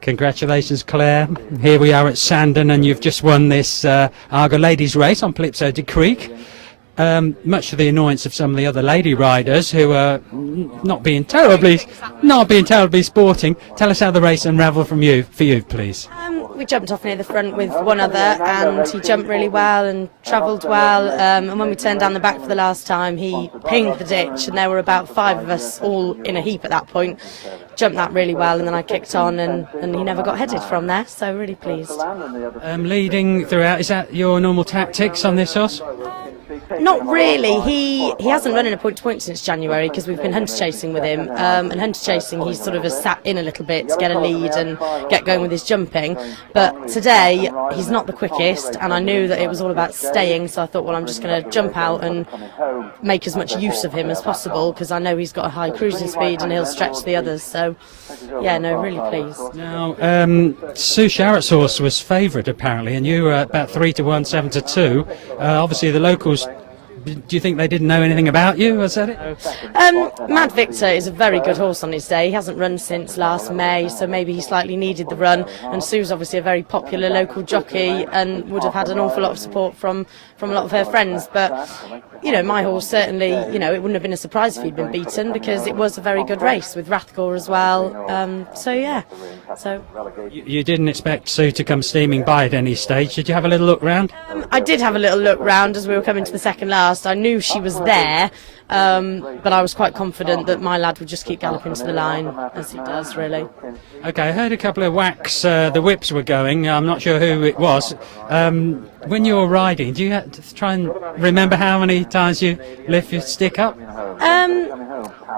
Congratulations, Claire. Here we are at Sandon, and you've just won this Arga Ladies race on Calypso de Creek. Much to the annoyance of some of the other lady riders who are not being terribly sporting. Tell us how the race unravelled for you, please. We jumped off near the front with one other, and he jumped really well and travelled well, and when we turned down the back for the last time, he pinged the ditch, and there were about 5 of us all in a heap at that point. Jumped that really well, and then I kicked on, and he never got headed from there, so really pleased. Leading throughout, is that your normal tactics on this horse? Not really. He hasn't run in a point-to-point since January because we've been hunter chasing with him. And hunter chasing, he sort of has sat in a little bit to get a lead and get going with his jumping. But today, he's not the quickest, and I knew that it was all about staying, so I thought, well, I'm just going to jump out and make as much use of him as possible because I know he's got a high cruising speed and he'll stretch the others. So, yeah, no, really pleased. Now, Sue Sharrett's horse was favourite, apparently, and you were about 3-1, 7-2. Obviously, the locals... Do you think they didn't know anything about you? Was that it? Mad Victor is a very good horse on his day. He hasn't run since last May, so maybe he slightly needed the run. And Sue's obviously a very popular local jockey and would have had an awful lot of support from a lot of her friends. But, you know, my horse certainly, you know, it wouldn't have been a surprise if he'd been beaten because it was a very good race with Rathgore as well. So, yeah. So you didn't expect Sue to come steaming by at any stage. Did you have a little look round? I did have a little look round as we were coming to the second last. I knew she was there, but I was quite confident that my lad would just keep galloping to the line, as he does, really. OK, I heard a couple of whacks, the whips were going. I'm not sure who it was. When you're riding, do you have to try and remember how many times you lift your stick up?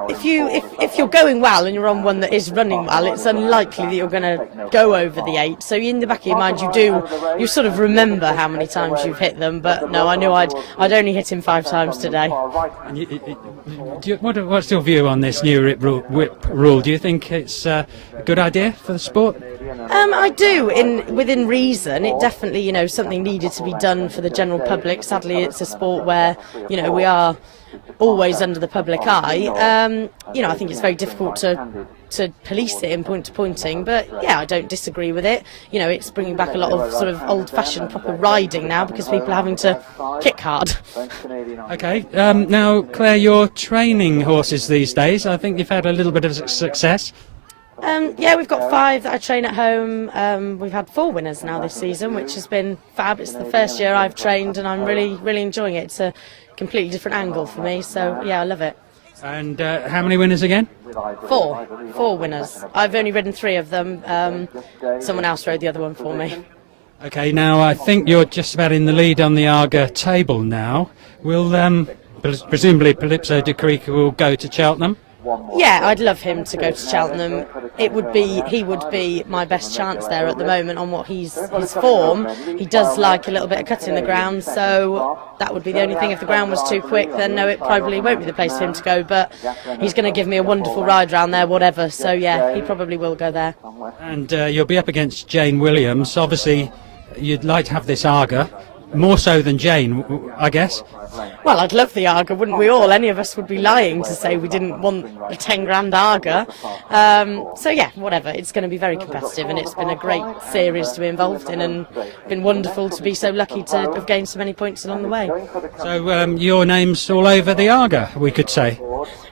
If you're going well and you're on one that is running well, it's unlikely that you're going to go over the 8. So in the back of your mind, you sort of remember how many times you've hit them. But no, I knew I'd only hit him 5 times today. And what's your view on this new whip rule? Do you think it's a good idea for the sport? I do, within reason. It definitely, you know, something needed to be done for the general public. Sadly, it's a sport where, you know, we are always under the public eye. You know, I think it's very difficult to police it in point-to-pointing, but yeah, I don't disagree with it. You know, it's bringing back a lot of sort of old-fashioned proper riding now because people are having to kick hard. OK, now Claire, you're training horses these days. I think you've had a little bit of success. Yeah, we've got 5 that I train at home. We've had 4 winners now this season, which has been fab. It's the first year I've trained and I'm really enjoying it. It's a completely different angle for me, so yeah, I love it. And how many winners again? 4 winners. I've only ridden 3 of them. Someone else rode the other one for me. OK, now I think you're just about in the lead on the Arga table now. Will presumably Calypso de Creek will go to Cheltenham? Yeah, I'd love him to go to Cheltenham. He would be my best chance there at the moment on what his form. He does like a little bit of cutting the ground, so that would be the only thing. If the ground was too quick, then no, it probably won't be the place for him to go, but he's going to give me a wonderful ride round there, whatever, so yeah, he probably will go there. And you'll be up against Jane Williams. Obviously, you'd like to have this Arga, more so than Jane, I guess. Well, I'd love the Arga, wouldn't we all? Any of us would be lying to say we didn't want a 10 grand Arga. So yeah, whatever. It's going to be very competitive, and it's been a great series to be involved in, and been wonderful to be so lucky to have gained so many points along the way. So your name's all over the Arga, we could say.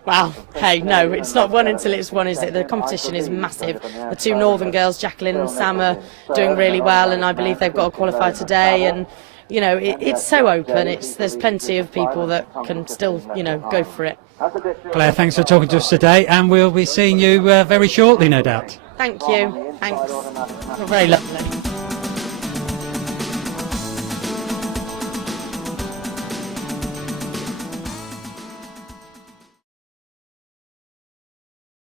Well, hey, no, it's not won until it's won, is it? The competition is massive. The 2 Northern girls, Jacqueline and Sam, are doing really well, and I believe they've got to qualify today. And you know, it's so open. There's plenty of people that can still, you know, go for it. Claire, thanks for talking to us today, and we'll be seeing you very shortly, no doubt. Thank you. Thanks. Very lovely.